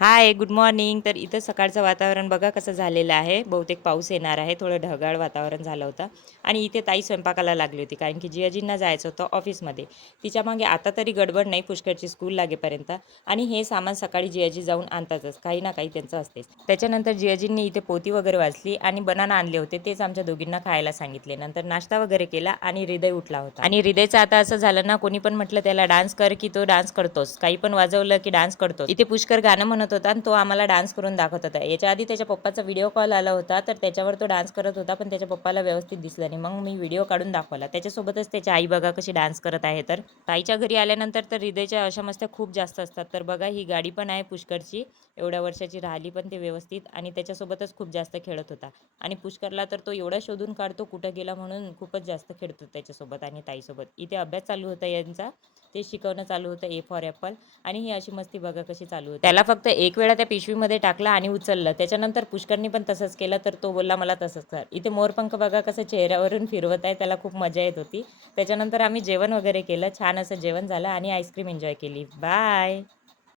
हाय, good morning. तर इथं सकाळचं वातावरण बघा कसं झालेलं आहे. बहुतेक पाऊस येणार आहे. थोडं ढगाळ वातावरण झालं होतं आणि इथे ताई स्वयंपाकाला लागली होती. कारण की जियाजींना जायचं होतं ऑफिसमध्ये. तिच्यामागे आता तरी गडबड नाही पुष्कळची स्कूल लागेपर्यंत आणि हे सामान सकाळी जियाजी जाऊन आणतातच. काही ना काही त्यांचं असतेच. त्याच्यानंतर जियाजींनी इथे पोती वगैरे वाचली आणि बनाना आणले होते. तेच आमच्या दोघींना खायला सांगितले. नंतर नाश्ता वगैरे केला आणि हृदय उठला होता. आणि हृदयचं आता असं झालं ना, कोणी पण म्हटलं त्याला डान्स कर की तो डान्स करतोच. काही पण वाजवलं की डान्स करतो. इथे पुष्कर गाणं म्हणत होता आणि तो आम्हाला डान्स करून दाखवत होता. याच्या आधी त्याच्या पप्पाचा व्हिडिओ कॉल आला होता, तर त्याच्यावर तो डान्स करत होता, पण त्याच्या पप्पाला व्यवस्थित दिसलं नाही. मग मी व्हिडिओ काढून दाखवला. त्याच्यासोबतच त्याची आई बघा कशी डान्स करत आहे. तर ताईच्या घरी आल्यानंतर तर हृदयच्या अशा मस्त्या खूप जास्त असतात. तर बघा ही गाडी पण आहे पुष्करची, एवढ्या वर्षाची राहिली पण ते व्यवस्थित आणि त्याच्यासोबतच खूप जास्त खेळत होता. आणि पुष्करला तर तो एवढा शोधून काढतो कुठं गेला म्हणून, खूपच जास्त खेळतो त्याच्यासोबत आणि ताईसोबत. इथे अभ्यास चालू होता यांचा, ते शिकवणं चालू होतं ए फॉर ॲपल आणि ही अशी मस्ती बघा कशी चालू होती. त्याला फक्त एक वेळा त्या पिशवीमध्ये टाकला आणि उचललं. त्याच्यानंतर पुष्करनी पण तसंच केलं, तर तो बोलला मला तसंच कर. इथे मोरपंख बघा कसं चेहऱ्यावरून फिरवत आहे, त्याला खूप मजा येत होती. त्याच्यानंतर आम्ही जेवण वगैरे केलं. छान असं जेवण झालं आणि आईस्क्रीम एन्जॉय केली. बाय.